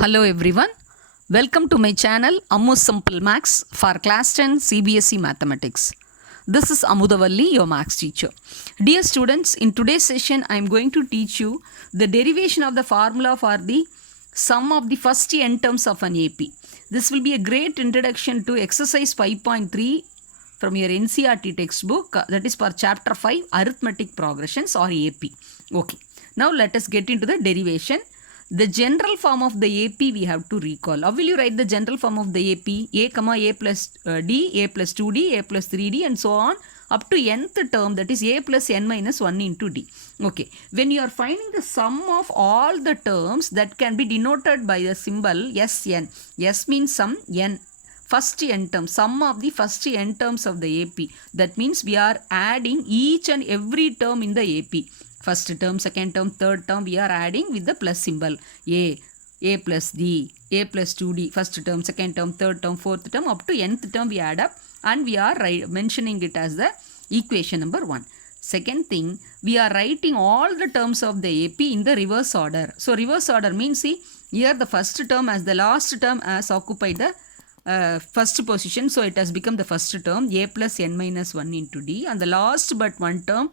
Hello everyone. Welcome to my channel Ammu Simple Maths for class 10 CBSE Mathematics. This is Amudavalli, your maths teacher. Dear students, in today's session I am going to teach you the derivation of the formula for the sum of the first n terms of an AP. This will be a great introduction to exercise 5.3 from your NCERT textbook, that is for chapter 5 arithmetic progressions or AP. Okay, now let us get into the derivation. The general form of the AP we have to recall. How will you write the general form of the AP? A comma A plus D, A plus 2D, A plus 3D and so on up to nth term, that is A plus n minus 1 into D. Okay, when you are finding the sum of all the terms, that can be denoted by the symbol Sn. S means sum, n first n term, sum of the first n terms of the AP. That means we are adding each and every term in the AP. First term, second term, third term, we are adding with the plus symbol. A plus D, A plus 2D, first term, second term, third term, fourth term, up to nth term we add up and we are mentioning it as the equation number 1. Second thing, we are writing all the terms of the AP in the reverse order. So reverse order means, see, here the first term as the last term has occupied the first position. So it has become the first term, A plus n minus 1 into D, and the last but one term,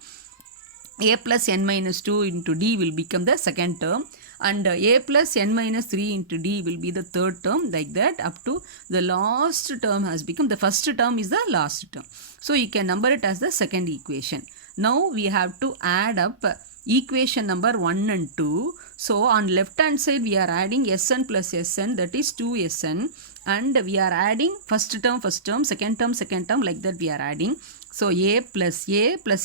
A plus n minus 2 into D will become the second term, and A plus n minus 3 into D will be the third term, like that up to the last term has become the first term is the last term. So you can number it as the second equation. Now we have to add up equation number 1 and 2. So on left hand side we are adding Sn plus Sn, that is 2Sn, and we are adding first term, second term, like that we are adding. So A plus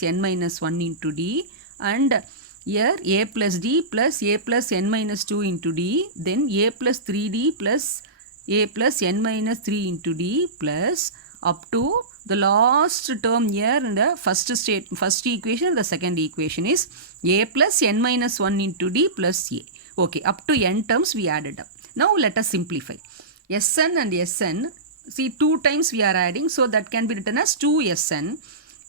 n minus 1 into D, and here A plus D plus A plus n minus 2 into D, then A plus 3D plus A plus n minus 3 into D, plus up to the last term here in the first equation. The second equation is A plus n minus 1 into D plus A. Okay, up to n terms we added up. Now let us simplify. Sn and Sn, see, 2 times we are adding, so that can be written as 2Sn.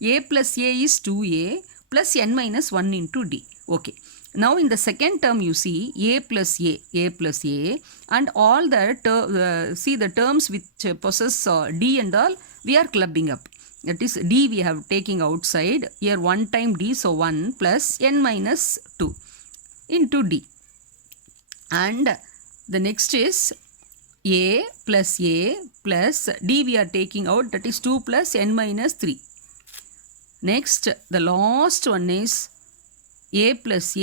A plus A is 2A plus n minus 1 into D. Okay. Now in the second term you see A plus A, and all the see the terms which possess D and all, we are clubbing up. That is D we have taking outside. Here 1 time D, so 1 plus n minus 2 into D. And the next is A plus D we are taking out, that is 2 plus n minus 3. Next, the last one is A plus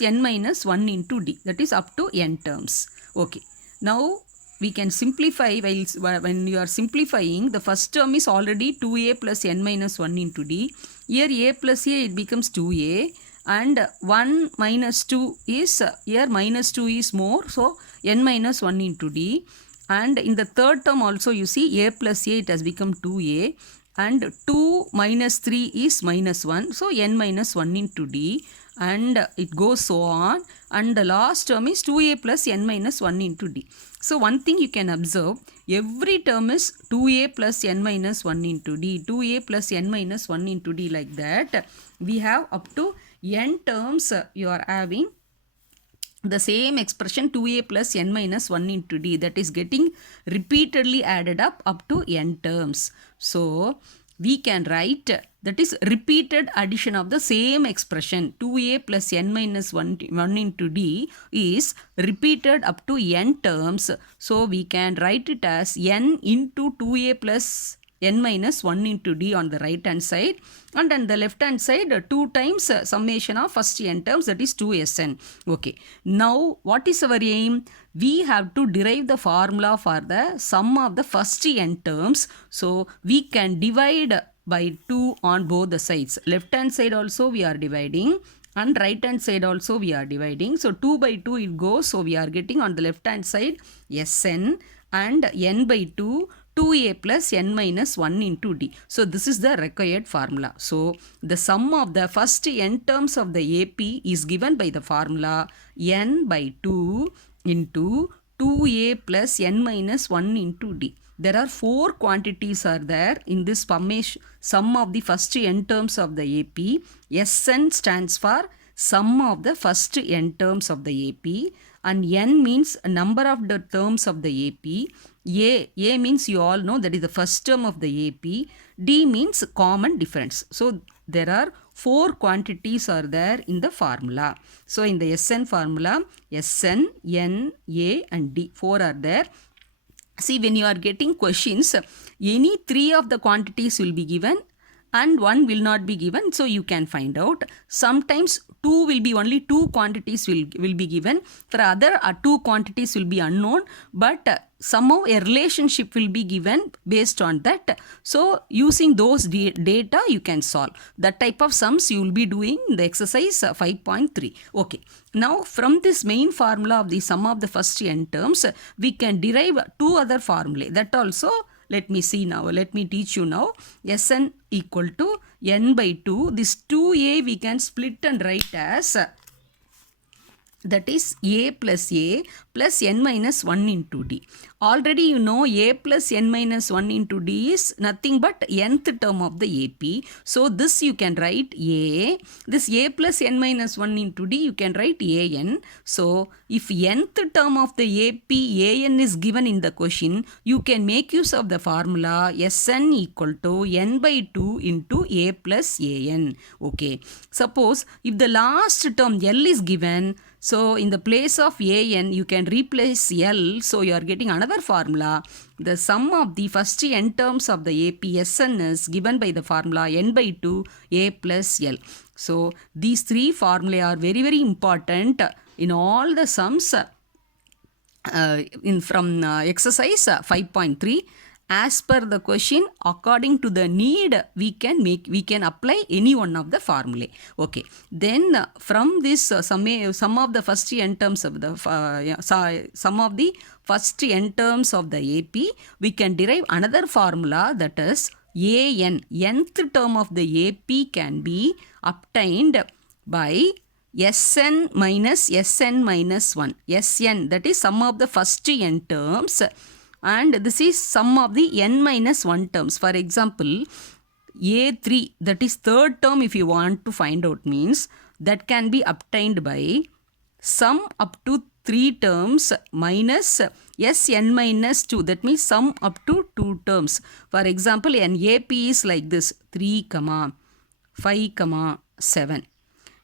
n minus 1 into D, that is up to n terms. Okay, now we can simplify. When you are simplifying, the first term is already 2A plus n minus 1 into D. Here A plus A, it becomes 2A, and 1 minus 2 is, here minus 2 is more, so n minus 1 into D. And in the third term also you see A plus A, it has become 2A, and 2 minus 3 is minus 1, so n minus 1 into D, and it goes so on, and the last term is 2A plus n minus 1 into D. So one thing you can observe, every term is 2A plus n minus 1 into D, 2A plus n minus 1 into D, like that. We have up to n terms you are having the same expression 2A plus n minus 1 into D, that is getting repeatedly added up to n terms. So we can write, that is repeated addition of the same expression 2A plus n minus 1 into D is repeated up to n terms. So we can write it as n into 2A plus n minus 1 into D on the right hand side, and on the left hand side 2 times summation of first n terms, that is 2Sn. Okay, now what is our aim? We have to derive the formula for the sum of the first n terms. So we can divide by 2 on both the sides. Left hand side also we are dividing, and right hand side also we are dividing. So 2 by 2 it goes. So we are getting on the left hand side Sn, and n by 2 2A plus n minus 1 into D. So this is the required formula. So the sum of the first n terms of the AP is given by the formula n by 2 into 2A plus n minus 1 into D. There are 4 quantities are there in this sum of the first n terms of the AP. Sn stands for sum of the first n terms of the AP, and n means number of the terms of the AP. A means you all know that is the first term of the AP. D means common difference. So there are 4 quantities are there in the formula. So in the SN formula, SN, N, A and D, 4 are there. See, when you are getting questions, any 3 of the quantities will be given and 1 will not be given, so you can find out. Sometimes 2 will be only 2 quantities will be given. For other 2 quantities will be unknown, but somehow a relationship will be given based on that. So using those data you can solve. That type of sums you will be doing in the exercise 5.3. Okay. Now from this main formula of the sum of the first n terms, we can derive 2 other formulae. That also let me see now. Let me teach you now. Sn equal to n by 2. This 2a we can split and write as that is a plus n minus 1 into d. Already you know a plus n minus 1 into d is nothing but nth term of the AP. So this you can write a. This a plus n minus 1 into d you can write an. So if nth term of the AP an is given in the question, you can make use of the formula Sn equal to n by 2 into a plus an. Okay. Suppose if the last term L is given, so in the place of an you can replace L, so you are getting another formula. The sum of the first n terms of the AP Sn is given by the formula n by 2 a plus L. So these 3 formulae are very very important in all the sums from exercise 5.3. As per the question, according to the need, we can apply any one of the formulae. Okay. Then from this sum of the first n terms of the sum of the first n terms of the AP, we can derive another formula, that is an. Nth term of the AP can be obtained by Sn minus 1. Sn, that is sum of the first n terms, and this is sum of the n minus 1 terms. For example, A3, that is third term, if you want to find out, means that can be obtained by sum up to 3 terms minus Sn minus 2, that means sum up to 2 terms. For example, an AP is like this, 3, 5, 7.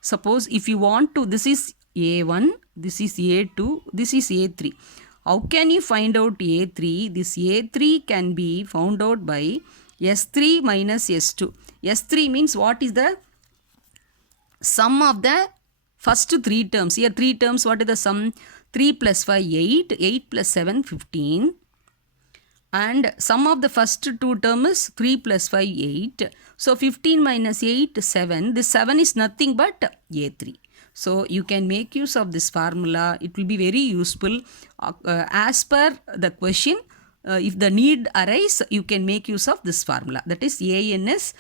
Suppose if you want to, this is A1, this is A2, this is A3. How can you find out A3? This A3 can be found out by S3 minus S2. S3 means what is the sum of the first 3 terms. Here 3 terms, what is the sum? 3 plus 5, 8. 8 plus 7, 15. And sum of the first 2 terms is 3 plus 5, 8. So 15 minus 8, 7. This 7 is nothing but A3. So you can make use of this formula. It will be very useful as per the question. If the need arise, you can make use of this formula. That is an is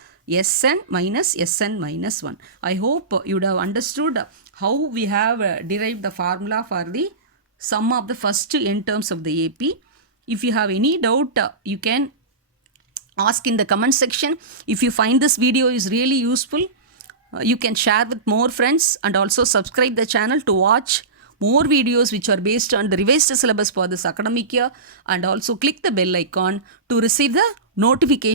Sn minus 1. I hope you would have understood how we have derived the formula for the sum of the first n terms of the AP. If you have any doubt, you can ask in the comment section. If you find this video is really useful, you can share with more friends and also subscribe the channel to watch more videos which are based on the revised syllabus for this academic year, and also click the bell icon to receive the notification.